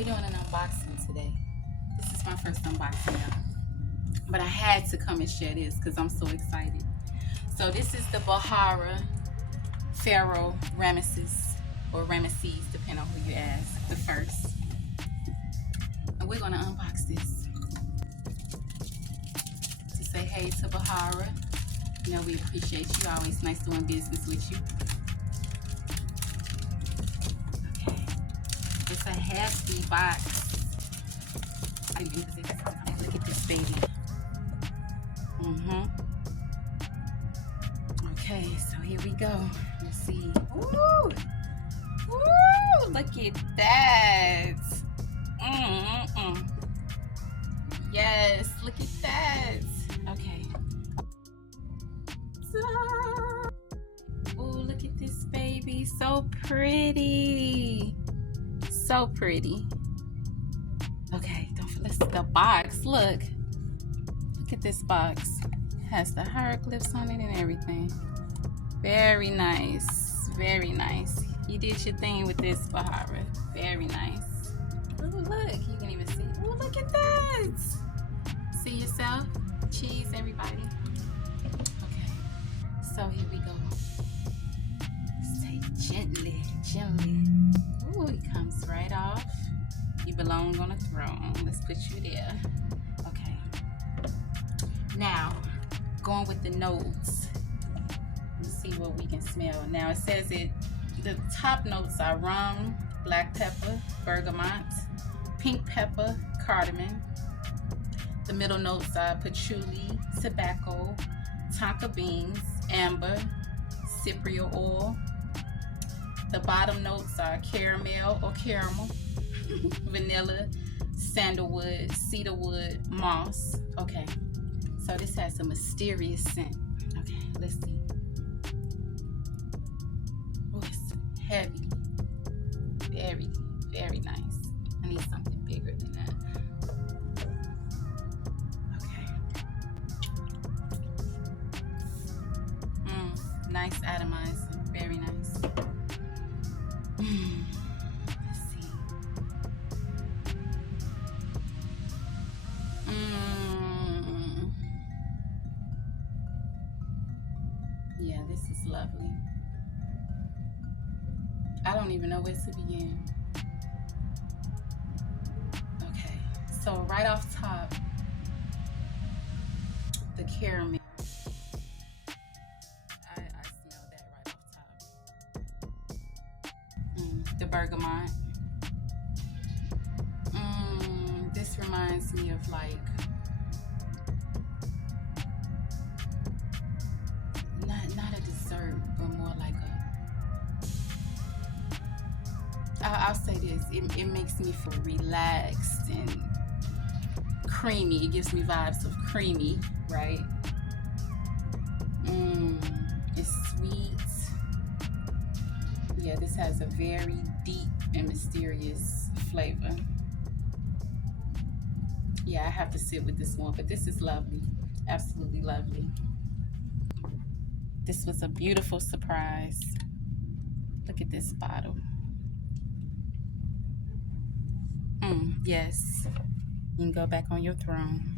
We're doing an unboxing today. This is my first unboxing, y'all. But I had to come and share this because I'm so excited. So this is the Bharara Pharaoh Ramesses, or Ramesses, depending on who you ask, the first. And we're going to unbox this to say hey to Bharara. You know, we appreciate you. Always nice doing business with you. Okay. It's a hefty box. Look at this baby. Okay, so here we go. Let's see. Ooh! Ooh! Look at that. Yes, look at that. Okay. Ooh, look at this baby. So pretty. So pretty. Okay, let's see the box. Look at this box. It has the hieroglyphs on it and everything. Very nice. Very nice. You did your thing with this, Bharara. Very nice. Oh, look. You can even see. Oh, look at that. See yourself? Cheese, everybody. Okay. So here we go. Say gently, gently. Ooh, it comes right off. You belong on a throne. Let's put you there. Okay. Now, going with the notes. Let's see what we can smell. Now, it says the top notes are rum, black pepper, bergamot, pink pepper, cardamom. The middle notes are patchouli, tobacco, tonka beans, amber, cypriol oil. The bottom notes are caramel or caramel, vanilla, sandalwood, cedarwood, moss. Okay, so this has a mysterious scent. Okay, let's see. Oh, it's heavy. Very, very nice. I need something bigger than that. Okay. Nice atomizer. Very nice. Let's see. Yeah, this is lovely. I don't even know where to begin. Okay, so right off top, the caramel. I smell that right off top. The bergamot. This reminds me of like not a dessert, but more like I'll say this, it makes me feel relaxed and creamy. It gives me vibes of creamy, right? It's sweet. Yeah, this has a very deep and mysterious flavor. Yeah, I have to sit with this one, but this is lovely. Absolutely lovely. This was a beautiful surprise. Look at this bottle. Yes, you can go back on your throne.